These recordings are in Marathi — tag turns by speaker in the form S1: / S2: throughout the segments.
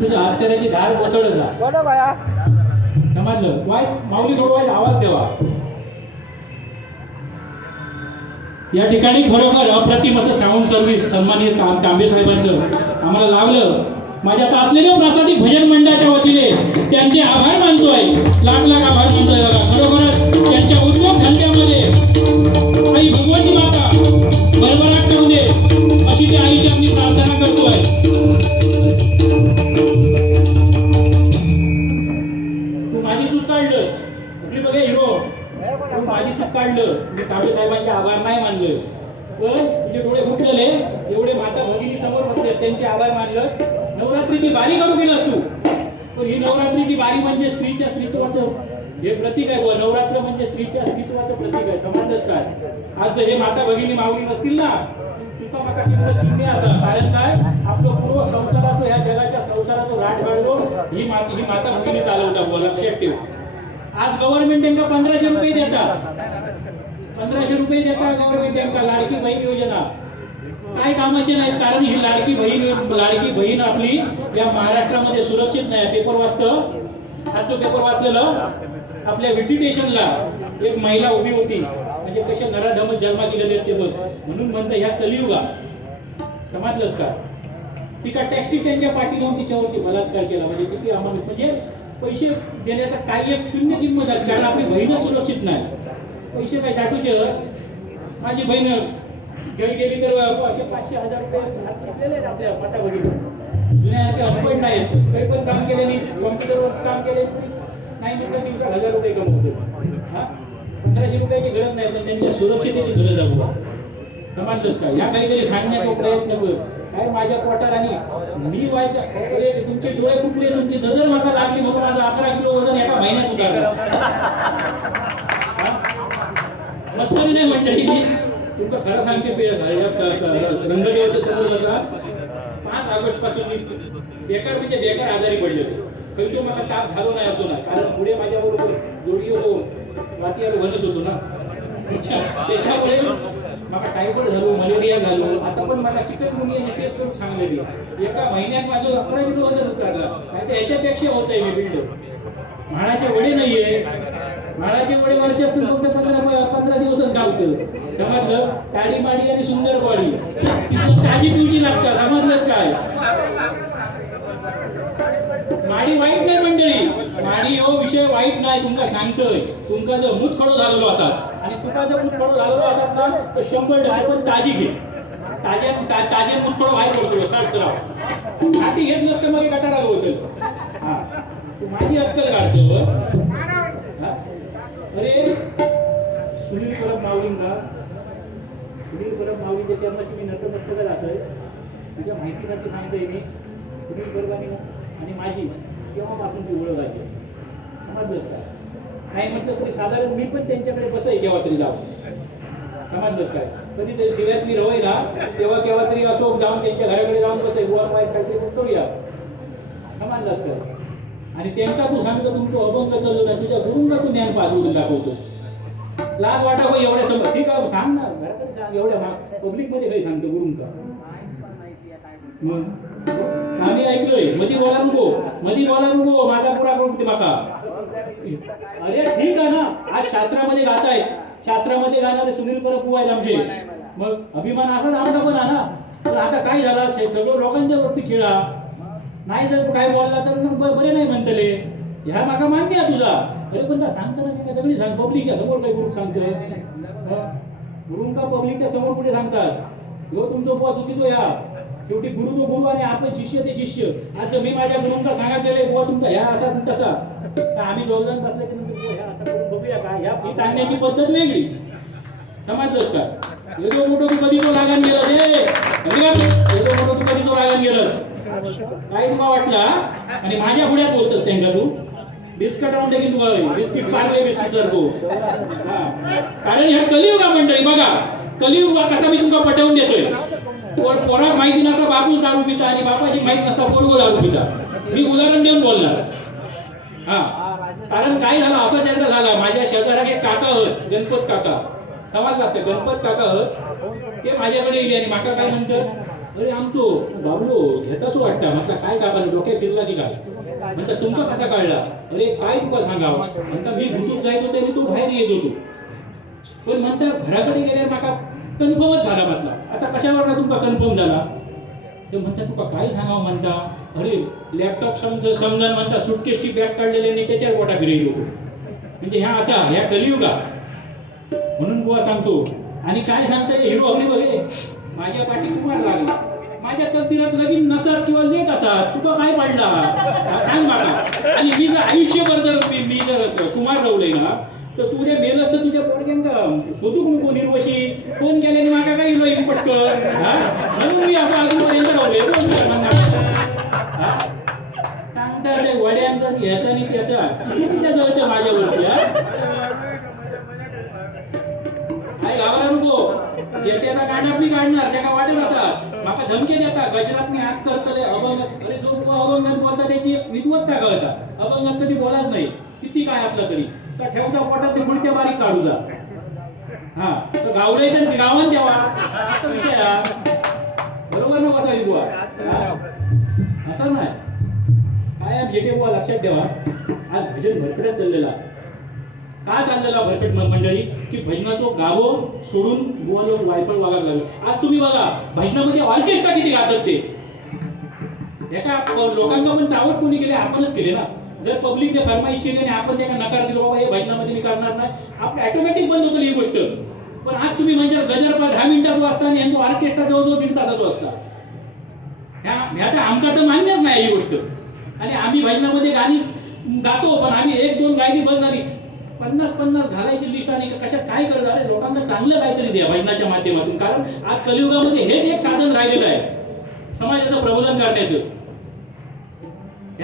S1: तुझ्या हत्याराची धार जा. समजलं? वाय माऊली थोडं वाईट आवाज द्यावा या ठिकाणी खरोखर अप्रतिम असं साऊंड सर्व्हिस तांबे साहेबांचं आम्हाला लावलं माझ्या प्रासादिक भजन मंडळाच्या वतीने त्यांचे आभार मानतोय. लाख लाख आभार मानतोय बघा. खरोखरच त्यांच्या उद्योग धंद्यामध्ये आई भगवती माता भरभराट करू दे अशी त्या आईची आम्ही प्रार्थना करतोय. तू काढलं म्हणजे मी तांबे साहेबांचे आभार नाही मानले. पण तुझे डोळे फुटलेले एवढे माता भगिनी समोर होते त्यांचे आभार मानलं. नवरात्रीची बारी करू केलंस तू पण ही नवरात्रीची बारी म्हणजे स्त्रीच्या स्त्रीत्वाचं हे प्रतीक आहे नवरात्र म्हणजे स्त्रीच्या स्त्रीत्वाचं प्रतीक आहे. समजलंच काय? आज हे माता भगिनी माऊली नसतील ना तुका माका शून्य कारण काय? आपलं पूर्व संसाराचं ह्या जगाच्या संसाराचं राट घालतो ही माता ही माता भगिनी चालवता लक्षात ठेव. आज गव्हर्नमेंट त्यांना पंधराशे रुपये देतात. पंधराशे रुपये देतात गव्हर्नमेंट त्यांना लाडकी बहीण योजना. काय कामाचे नाहीत कारण ही लाडकी बहीण लाडकी बहीण आपली या महाराष्ट्रामध्ये सुरक्षित नाही. पेपर वाचतं. आज जो पेपर वाचलेलं. आपल्या विटिटेशनला एक महिला उभी होती. म्हणजे कशा नराधम जन्मा गेलेले ते बघ. म्हणून म्हणतं ह्या कलियुगात समजलंच का? तिका टॅक्सी त्यांच्या पाठी घेऊन तिच्यावरती बलात्कार केला. म्हणजे किती आम्हाला म्हणजे पैसे देण्याचा काही एक शून्य किंमत आहे कारण आपली बहीण सुरक्षित नाही. पैसे काय टाकूचे माझी बहीण घरी गेली तर असे पाचशे हजार रुपये हात घेतलेले जुन्या ते पाटावरील जुन्यासारखे अनपढ नाही. काही पण काम केले नाही. कॉम्प्युटरवर काम केले नाही. मी तर दिवसात हजार रुपये कमवतो. हां? पंधराशे रुपयाची गरज नाही पण त्यांच्या सुरक्षितेची गरज आहे. बुवा. समजलंच या काहीतरी सांगण्याचा प्रयत्न कर. काय माझ्या पोटात आणि मी व्हायच्या तुमचे डोळे फुटले तुमची नजर माका लागली. म्हणून माझं अकरा किलो वजन एका महिन्यात उतारलं. मस्करी नाही मंडळी मी. तुमका खरं सांगते पे- रंगदेवाचं समोर असा पाच ऑगस्टपासून मी बेकार म्हणजे बेकार आजारी पडलेलो. खैतो मला ताप झालो नाही असो ना. कारण पुढे माझ्याबरोबर जोडी होतो वातियाला घनच होतो ना. त्याच्यामुळे मला टायफॉइड झालो मलेरिया झालो आता पण मला चिकन गुनियाची टेस्ट करून सांगलेली एका महिन्यात माझं अकरा किलो वजन उतरला. नाही तर याच्यापेक्षा होत आहे मी बिल्ड म्हाळाचे वडे नाहीये. म्हाळाचे वडे वर्षातून फक्त पंधरा पंधरा दिवसच गावतो समजलं? काळी माडी आणि सुंदर बॉडी ती ताजी पिवची लागतात. समजलंच काय? माडी वाईट नाही मंडळी. माडी हो विषय वाईट नाही तुमका सांगतोय. तुमका जर मूत खडो झालेलो असा आणि तुका जर मुतखडो झालो असा ना तर शंभर टक्के पण ताजी घे. ताजे ता- ताजे मुतखडो बाहेर पडतो साठ सरावसाठी घेत नसतं मग गटार आलं होतं हा. माझी अक्कल काढतो अरे सुनील परब माऊलींना सुनील परब माऊली त्याच्यामध्ये मी नतमस्तक जातोय तुझ्या माहितीसाठी सांगतोय मी. सुनील परबानी आणि माझी केव्हापासूनची ओळख आहे समजलंच काय नाही म्हटलं तरी साधारण मी पण त्यांच्याकडे बसाय केव्हा तरी जाऊ समजलंच काय कधी तरी दिव्यात मी रवायला तेव्हा केव्हा तरी असो जाऊन त्यांच्या घराकडे जाऊन बसाय गोवा वाईट काहीतरी मग करूया. समजलंच काय आणि त्यांचा तू सांगतो तुमचं अभंग चालू नाही तुझ्या गुरुंगा तू ज्ञान पाठवून दाखवतो. लाज वाटा हो एवढ्या समोर. ठीक आहे सांग ना. घराकडे सांग एवढ्या पब्लिकमध्ये काही सांगतो गुरुंका. मग? मधी बोला नको मधी बोला नको माझा पुरा करून ते बाका? अरे ठीक आहे ना आज शास्त्रामध्ये गाताय शास्त्रामध्ये गाणारे सुनील परब आहेत आमचे. मग अभिमान असाच आमचा पण आहे ना. तर आता काय झाला सगळं लोकांच्या वरती खेळा. नाही जर काय बोलला तर मग बरे नाही म्हणतले. ह्या मागा मान्य आहे तुझा. अरे पण त्या सांगताना मी काय सांग पब्लिकच्या समोर काही गुरु सांगतोय गुरुंका पब्लिकच्या समोर कुठे सांगतात? ह्यो तुमचं बुवा चुकीतो या. शेवटी गुरु तो गुरु आणि आपले शिष्य ते शिष्य. आज मी माझ्या गुरुंना सांगायचं बुवा तुमचा ह्या असा तसा. आम्ही दोघजण बसले की ह्या असा करून बघूया का? ह्या ही सांगण्याची पद्धत वेगळी. समजलंच का? येतो मोठं तू कधी तो लागण गेलं रे येतो मोठं तू कधी तो लागान गेलं काय तुम्हाला वाटला आणि माझ्या पुढ्यात बोलतोस त्यांना तू? बिस्कट राहून देखील तुम्हाला बिस्किट पारले बिस्किट सारखो. कारण ह्या कलियुगा मंडळी बघा. कलियुगा कसा मी तुमका पटवून देतोय? पोर पोरा माहिती नसता बापू दारू पिता आणि बापाची माहिती नसता पोरगो दारू पिता। मी उदाहरण देऊन बोलणार। हा कारण काय झालं असं एकदा झाला माझ्या शेजारात एक काका होत गणपत काका. समजला असते गणपत काका होत ते माझ्याकडे येईल आणि माका काय म्हणतं अरे आमचो बाबलो घेताच वाटता. म्हटलं काय काका डोक्यात फिरला की काय? म्हणता तुमका कसा कळला? अरे काय तुका सांगाव? म्हणता मी भुतूक जायचो तरी तू बाहेर येत होतो. पण म्हणता घराकडे गेल्यावर माका कन्फर्मच झाला म्हटला. असा कशावर तुमका कन्फर्म झाला? तर म्हणता तुका काय सांगावं म्हणता? अरे लॅपटॉप समज समजा म्हणता सुटकेसची बॅग काढलेली आणि त्याच्यावर पोटा फिरेल लोक. म्हणजे ह्या असा ह्या कलियुगा. म्हणून बुवा सांगतो आणि काय सांगता हिरो अग्नी बघे माझ्या पाठी तुम्हाला लागला. माझ्या तकदीरात लगीन नसत किंवा लेट असत तुका काय पडला? हा, सांग मला. आणि मी जर आयुष्यभर जर मी- जर कुमार रवले ना तर तू उद्या मेलस तर तुझ्या पोरग्यांका शोधू नको निर्वशी फोन केल्याने मागा काय इलो एक पटकन म्हणून मी असं अजूनपर्यंत रावले कोण काय सांगता ते वड्यांचा घ्यायचा आणि त्याचा किती तुझ्या जवळच्या माझ्यावरती हा? काय गावाला नको. जेट्याचा गाडा मी काढणार त्याका वाटेल असा. माका धमकी देता गजरात मी आज करतले अभंग अरे जो अभंगात बोलता त्याची विद्वत्ता कळता अभंगात कधी बोलाच नाही. किती काय आपलं तरी. तर ठेवता पोटात ते मुळच्या बारीक काढू जा. हा तर गावडे तर गावात द्यावा असा विषय हा. बरोबर ना आता बुवा? असं नाही. काय जेटे बुवा लक्षात ठेवा. आज भजन भरकटत चाललेला का चाललेला भरकट मंडळी? की भजनाचं गावो सोडून बुवा लोक वायफळ वागायला लागलो. आज तुम्ही बघा भजनामध्ये ऑर्केस्ट्रा किती गातात ते. एका लोकांना पण चावट कोणी केले आपणच केले ना. जर पब्लिकने फरमाईश केली आणि आपण त्यांना नकार दिला बाबा हे भजनामध्ये मी करणार नाही. आपलं ऑटोमॅटिक बंद होतं ही गोष्ट. पण आज तुम्ही म्हणजे गजरपा दहा मिनिटात वाजता आणि यांचा ऑर्केस्ट्रा जवळजवळ दीड तासात वाजता ह्या ह्या तर आमका तर मान्यच नाही ही गोष्ट. आणि आम्ही भजनामध्ये गाणी गातो पण आम्ही एक दोन गायली बस झाली. पन्नास पन्नास घालायची लिस्ट आणि कशा काय करत अरे लोकांना चांगलं काहीतरी द्या भजनाच्या माध्यमातून. कारण आज कलियुगामध्ये हेच एक साधन राहिलेलं आहे. समाजाचं प्रबोधन करण्याचं.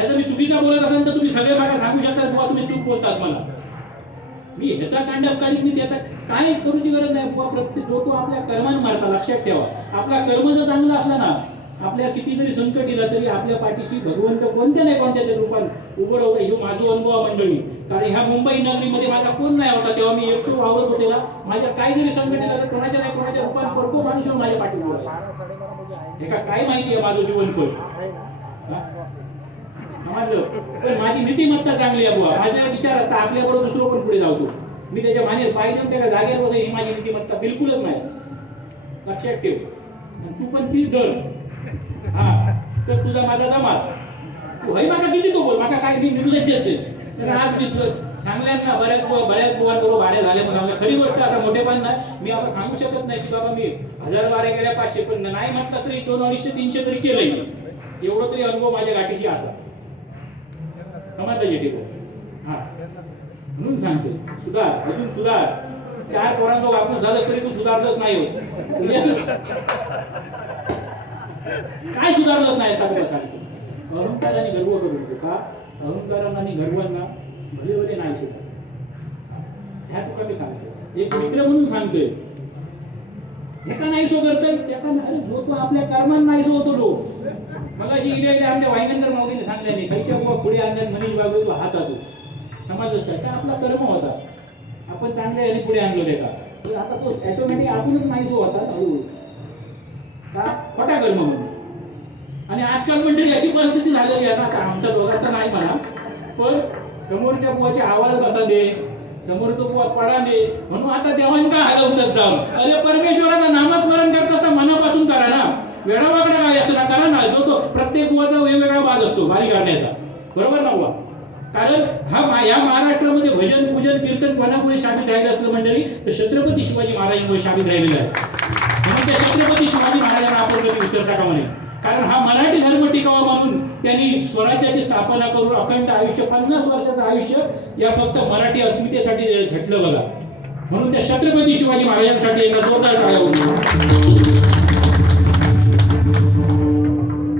S1: ह्याचं मी चुकीचा बोलत असाल तर तुम्ही सगळे मागा सांगू शकता बुवा तुम्ही चूक बोलतास मला. मी ह्याचा कांडप काढीन मी त्याचा काय करूची गरज नाही. बुवा प्रत्येक जो तो आपल्या कर्मान मारता लक्षात ठेवा. आपला कर्म जर चांगला असला ना आपल्या किती जरी संकट येलं तरी आपल्या पाठीशी भगवंत कोणत्या नाही कोणत्या तरी रूपात उभं राहतं हे माझं अनुभव मंडळी. कारण ह्या मुंबई नगरीमध्ये माझा कोण नाही होता तेव्हा मी एकटो वावरत होते ना माझ्या काही जरी संकट येलं तर कोणाच्या नाही कोणाच्या रूपात परको माणूस माझ्या पाठीवर एका काय माहिती आहे माझं जीवन पण? समजलं? पण माझी नीतिमत्ता चांगली आहे बुवा. माझ्या विचार असता आपल्याबरोबर दुसरं पण पुढे जावतो मी त्याच्या माने पाय देऊन त्याला जागेवर बघ ही माझी नीतिमत्ता बिलकुलच नाही. लक्षात ठेव. तू पण तीच धर. हा. तर तुझा माझा जमा तू हय माका किती तो बोल? माका काय मी निर्लज्ज असेल तर आज मी ना बऱ्याच बुवा- बऱ्याच बुवांबरोबर भाड्या झाल्या पण सांगल्या खरी गोष्ट आता मोठेपण नाही. मी आता सांगू शकत नाही की बाबा मी हजार बारा गेल्या पाचशे पण नाही म्हटलं तरी दोन अडीचशे तीनशे तरी केलंय. एवढं तरी अनुभव माझ्या गाठीशी असा. समजलं हा. म्हणून सांगते सुधार अजून सुधार. चार पोरांचं वापरून झालं तरी तू सुधारलंच नाही होत. काय सुधारलंच नाही का तुला सांगतो आणि गर्व करू नको का? अहंकारांना आणि गर्वांना भले भले नाही सुद्धा ह्या तुका मी सांगतो एक मित्र म्हणून सांगतोय एका नाही सो करतोय त्याका नाही. जो तो आपल्या कर्मान नाही सो होतो लोक. मला जी इथे इथे आमच्या वाईनंदर माऊलीने सांगल्याने खालच्या बुवा पुढे आणल्यात मनीष बाबू तो हात आलो समजलंच काय? का आपला कर्म होता. आपण चांगल्या याने पुढे आणलो ते तर आता तो ॲटोमॅटिक आपणच नाही सो होता हळूहळू. का? खोटा कर्म म्हणून. आणि आजकाल मंडळी अशी परिस्थिती झालेली आहे ना आता आमच्या दोघांचा नाही म्हणा. पण समोरच्या बुवाचे आवाज बसा दे. समोर तो पडाने म्हणून आता देवांका हलवतच जाऊन? अरे परमेश्वराचं नामस्मरण करत असता मनापासून करा ना. वेळावाकडा काय असं ना करा ना. जो तो प्रत्येक बुवाचा वेगवेगळा भाग असतो भारी काढण्याचा बरोबर ना बुवा? कारण हा या महाराष्ट्रामध्ये भजन पूजन कीर्तन कोणामुळे शामिल राहिलं असलं मंडळी तर छत्रपती शिवाजी महाराजांमुळे शामिल राहिलेलं आहे. म्हणून त्या छत्रपती शिवाजी महाराजांना आपण कधी विसरता का म्हणे? कारण हा मराठी धर्म टिकावा म्हणून त्यांनी स्वराज्याची स्थापना करून अखंड आयुष्य पन्नास वर्षाचं आयुष्य या फक्त मराठी अस्मितेसाठी झटलं बघा. म्हणून त्या छत्रपती शिवाजी महाराजांसाठी एका जोरदार टाळ्या होतो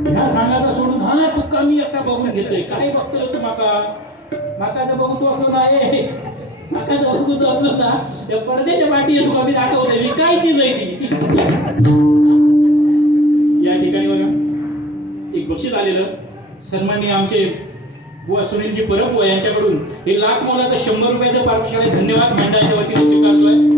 S1: ह्या सांगायला सोडून हा तू कमी आता बघून घेतोय. काय बघतोय माका माका. तर बघू तो असलो नाही. माका जर बघू तो असलो ना त्या पडद्याच्या पाठी येतो मी दाखवते विकायची जायची ती झालेलं. सन्माननीय आमचे बुवा सुनीलजी परब व यांच्याकडून हे लाख मोलाचं शंभर रुपयाचं पार्कशाळे धन्यवाद मंडळाच्या वतीने स्वीकारतोय.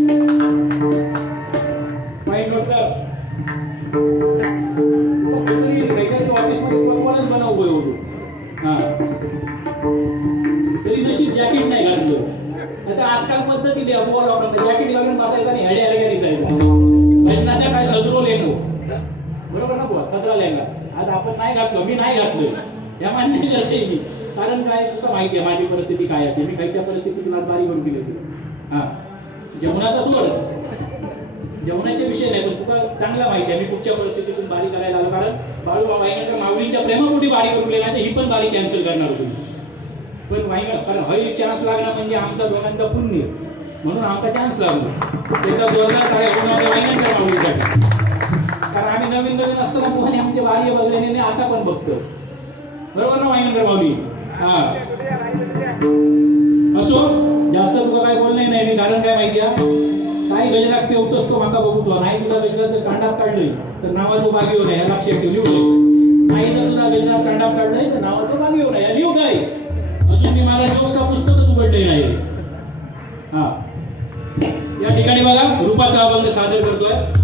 S1: तरी जशी जॅकेट नाही घातलं. आता आजकाल पद्धत दिली लोकांना जॅकेट घालून बसायचा आणि हड्या हड्या दिसायचा काय लेंगो बरोबर ना बुवा? सजरा लेंगा आज आपण नाही घातलं मी नाही घातलं. या मान्य करते मी. कारण काय? तुला माहिती आहे माझी परिस्थिती काय आहे? मी खायच्या परिस्थितीत तुला बारी करून दिली होती हा. जेवणाचा सोड जेवणाचे विषय नाही पण तुला चांगला माहिती आहे. मी कुठच्या परिस्थितीतून बारी करायला आलो. कारण बाळू वाईंगणकर माऊलींच्या प्रेमापोटी बारी करून गेला ही पण बारी कॅन्सल करणार होती. पण वाईंग कारण हय चान्स लागणं म्हणजे आमचा दोघांचा पुण्य. म्हणून आमचा चान्स लागलो. त्याचा जोरदार काय कोणाच्या वाईंगणकर माऊलीसाठी कारण आम्ही नवीन नवीन असताना कोणी आमचे वारी बघल्याने नाही आता पण बघतो. बरोबर ना वाईंगणकर माऊली हा. असो जास्त तुला काय बोलणे नाही मी कारण काय माहिती आहे? काही गजरात पेवतोस तो माका बघतो नाही तुला गजरात कांडाप काढलंय. तर नावाचं बागी होऊ नये लक्षात ठेव लिहू नये. नाही तर तुला गजरात कांडाप काढलंय तर नावाचं बागी होऊ नये. लिहू काय? अजून मी माझा जोक्सचा पुस्तकच उघडले नाही हा. या ठिकाणी बघा रूपाचा अभंग सादर करतोय.